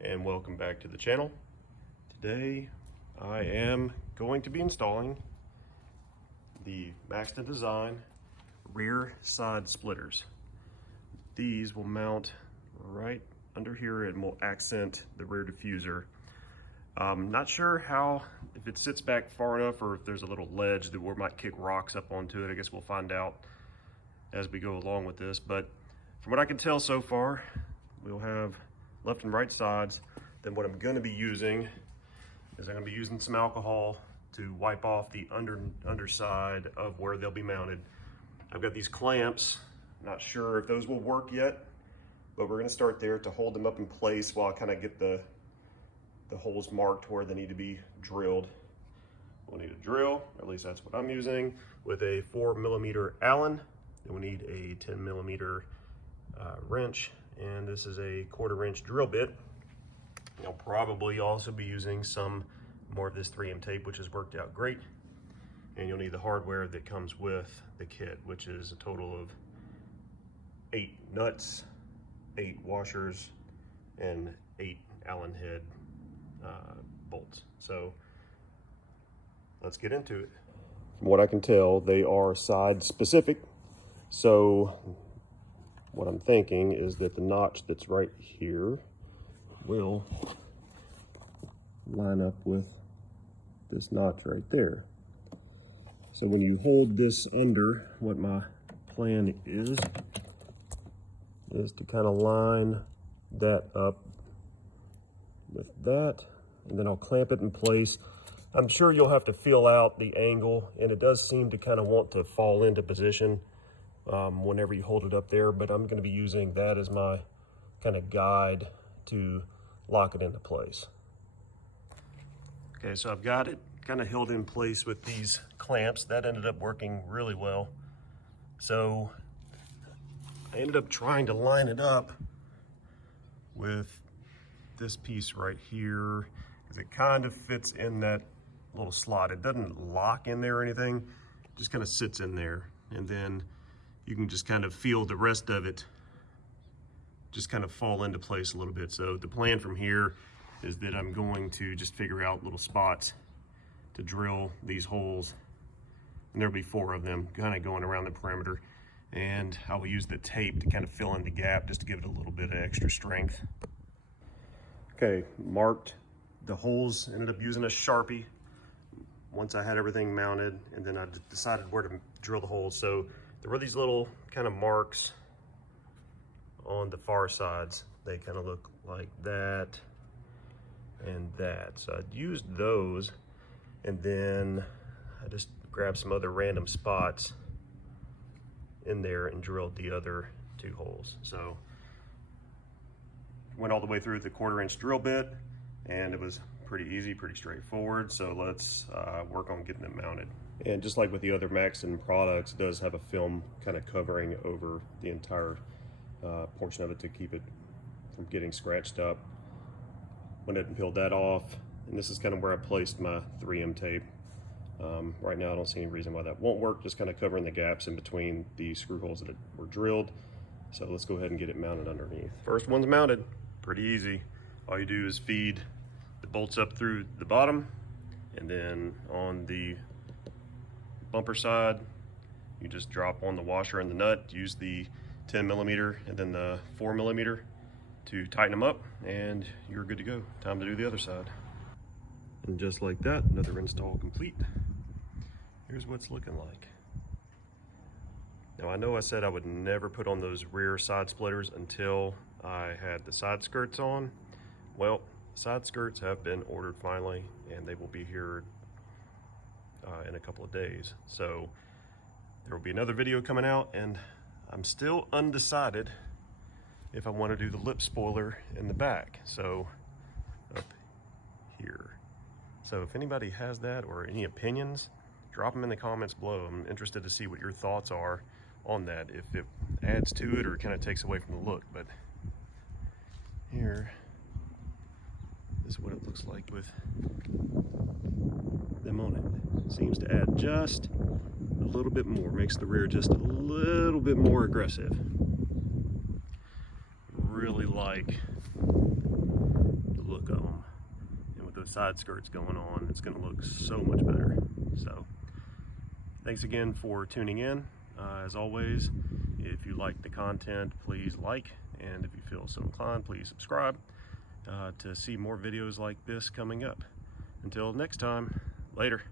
And welcome back to the channel. Today I am going to be installing the Maxton Design rear side splitters. These will mount right under here and will accent the rear diffuser. Not sure if it sits back far enough or if there's a little ledge that we might kick rocks up onto it. I guess we'll find out as we go along with this, but from what I can tell so far, we'll have left and right sides. Then what I'm going to be using is I'm going to be using some alcohol to wipe off the underside of where they'll be mounted. I've got these clamps, not sure if those will work yet, but we're going to start there to hold them up in place while I kind of get the holes marked where they need to be drilled. We'll need a drill, or at least that's what I'm using, with a 4mm Allen. Then we need a 10mm wrench, and this is a 1/4 inch drill bit. I'll probably also be using some more of this 3M tape, which has worked out great. And you'll need the hardware that comes with the kit, which is a total of 8 nuts, 8 washers, and 8 Allen head bolts. So let's get into it. From what I can tell, they are side specific. So what I'm thinking is that the notch that's right here will line up with this notch right there. So when you hold this under, what my plan is to kind of line that up with that, and then I'll clamp it in place. I'm sure you'll have to feel out the angle, and it does seem to kind of want to fall into position whenever you hold it up there, but I'm going to be using that as my kind of guide to lock it into place. Okay, so I've got it kind of held in place with these clamps. That ended up working really well. So I ended up trying to line it up with this piece right here, because it kind of fits in that little slot. It doesn't lock in there or anything, it just kind of sits in there. And then you can just kind of feel the rest of it just kind of fall into place a little bit. So the plan from here is that I'm going to just figure out little spots to drill these holes, and there'll be 4 of them kind of going around the perimeter, and I will use the tape to kind of fill in the gap just to give it a little bit of extra strength. Okay, marked the holes, ended up using a Sharpie once I had everything mounted, and then I decided where to drill the holes. So there were these little kind of marks on the far sides. They kind of look like that and that. So I'd used those, and then I just grabbed some other random spots in there and drilled the other 2 holes. So went all the way through the 1/4 inch drill bit, and it was pretty easy, pretty straightforward. So let's work on getting it mounted. And just like with the other Maxton products, it does have a film kind of covering over the entire portion of it to keep it from getting scratched up. Went ahead and peeled that off, and this is kind of where I placed my 3M tape. Right now I don't see any reason why that won't work, just kind of covering the gaps in between the screw holes that were drilled. So let's go ahead and get it mounted underneath. First one's mounted, pretty easy. All you do is feed the bolts up through the bottom, and then on the bumper side you just drop on the washer and the nut, use the 10mm and then the 4mm to tighten them up, and you're good to go. Time to do the other side. And just like that, another install complete. Here's what it's looking like. Now I know I said I would never put on those rear side splitters until I had the side skirts on. Well, side skirts have been ordered finally, and they will be here in a couple of days. So there will be another video coming out, and I'm still undecided if I want to do the lip spoiler in the back. So up here. So if anybody has that or any opinions, drop them in the comments below. I'm interested to see what your thoughts are on that, if it adds to it or kind of takes away from the look. But here is what it looks like with them on it. Seems to add just a little bit more, makes the rear just a little bit more aggressive. Really like side skirts going on, it's going to look so much better. So thanks again for tuning in. As always, if you like the content, please like, and if you feel so inclined, please subscribe to see more videos like this coming up. Until next time, later.